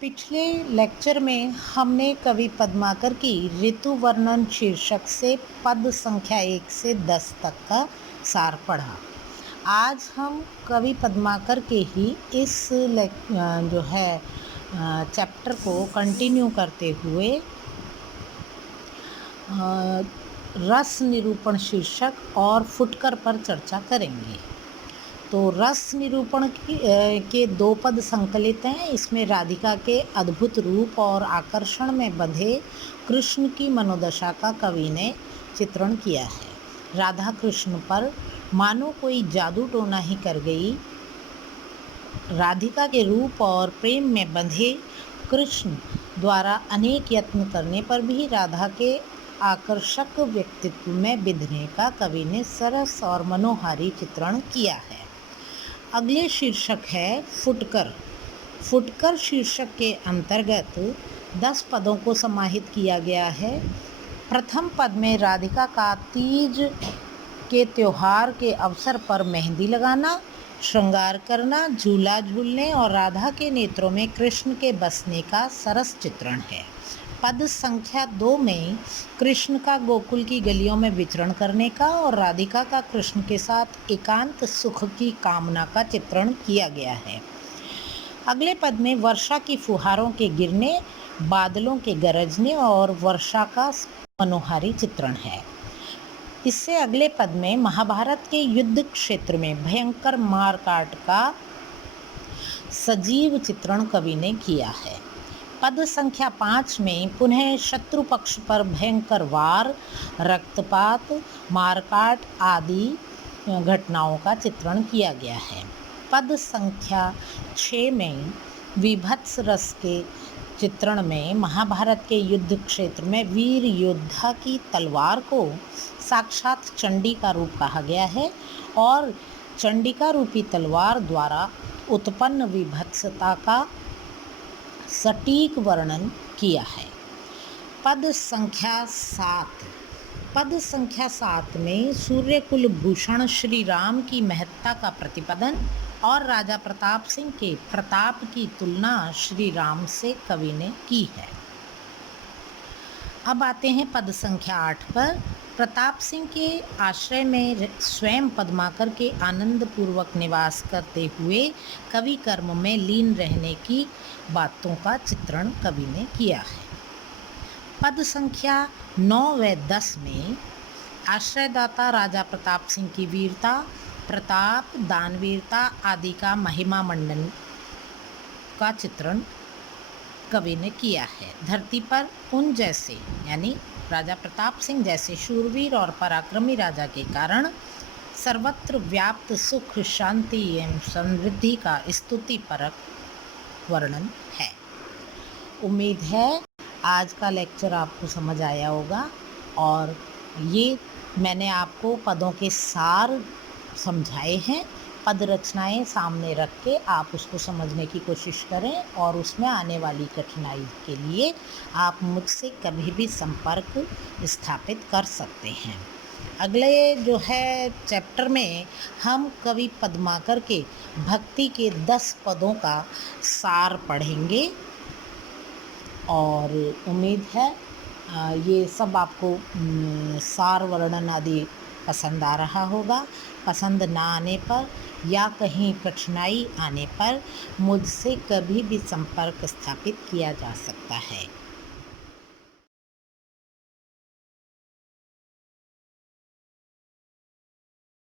पिछले लेक्चर में हमने कवि पद्माकर की ऋतु वर्णन शीर्षक से पद संख्या 1 से 10 तक का सार पढ़ा। आज हम कवि पद्माकर के ही इस जो है चैप्टर को कंटिन्यू करते हुए रस निरूपण शीर्षक और फुटकर पर चर्चा करेंगे। तो रस निरूपण के 2 पद संकलित हैं। इसमें राधिका के अद्भुत रूप और आकर्षण में बंधे कृष्ण की मनोदशा का कवि ने चित्रण किया है। राधा कृष्ण पर मानो कोई जादू टोना ही कर गई। राधिका के रूप और प्रेम में बंधे कृष्ण द्वारा अनेक यत्न करने पर भी राधा के आकर्षक व्यक्तित्व में बिंधने का कवि ने सरस और मनोहारी चित्रण किया है। अगले शीर्षक है फुटकर। फुटकर शीर्षक के अंतर्गत 10 पदों को समाहित किया गया है। प्रथम पद में राधिका का तीज के त्योहार के अवसर पर मेहंदी लगाना, श्रृंगार करना, झूला झूलने और राधा के नेत्रों में कृष्ण के बसने का सरस चित्रण है। पद संख्या 2 में कृष्ण का गोकुल की गलियों में विचरण करने का और राधिका का कृष्ण के साथ एकांत सुख की कामना का चित्रण किया गया है। अगले पद में वर्षा की फुहारों के गिरने, बादलों के गरजने और वर्षा का मनोहारी चित्रण है। इससे अगले पद में महाभारत के युद्ध क्षेत्र में भयंकर मारकाट का सजीव चित्रण कवि ने किया है। पद संख्या 5 में पुनः शत्रु पक्ष पर भयंकर वार, रक्तपात, मारकाट आदि घटनाओं का चित्रण किया गया है। पद संख्या 6 में विभत्स रस के चित्रण में महाभारत के युद्ध क्षेत्र में वीर योद्धा की तलवार को साक्षात चंडी का रूप कहा गया है और चंडिका रूपी तलवार द्वारा उत्पन्न विभत्सता का सटीक वर्णन किया है। पद संख्या 7 में सूर्यकुल भूषण श्री राम की महत्ता का प्रतिपादन और राजा प्रताप सिंह के प्रताप की तुलना श्री राम से कवि ने की है। अब आते हैं पद संख्या 8 पर। प्रताप सिंह के आश्रय में स्वयं पद्माकर के आनंद पूर्वक निवास करते हुए कवि कर्म में लीन रहने की बातों का चित्रण कवि ने किया है। पद संख्या 9 व 10 में आश्रयदाता राजा प्रताप सिंह की वीरता, प्रताप, दानवीरता आदि का महिमा मंडन का चित्रण कवि ने किया है। धरती पर उन जैसे यानी राजा प्रताप सिंह जैसे शूरवीर और पराक्रमी राजा के कारण सर्वत्र व्याप्त सुख, शांति एवं समृद्धि का स्तुतिपरक वर्णन है। उम्मीद है आज का लेक्चर आपको समझ आया होगा और ये मैंने आपको पदों के सार समझाए हैं। पद रचनाएं सामने रख के आप उसको समझने की कोशिश करें और उसमें आने वाली कठिनाई के लिए आप मुझसे कभी भी संपर्क स्थापित कर सकते हैं। अगले जो है चैप्टर में हम कवि पद्माकर के भक्ति के 10 पदों का सार पढ़ेंगे और उम्मीद है ये सब आपको सार वर्णन आदि पसंद आ रहा होगा। पसंद ना आने पर या कहीं कठिनाई आने पर मुझसे कभी भी संपर्क स्थापित किया जा सकता है।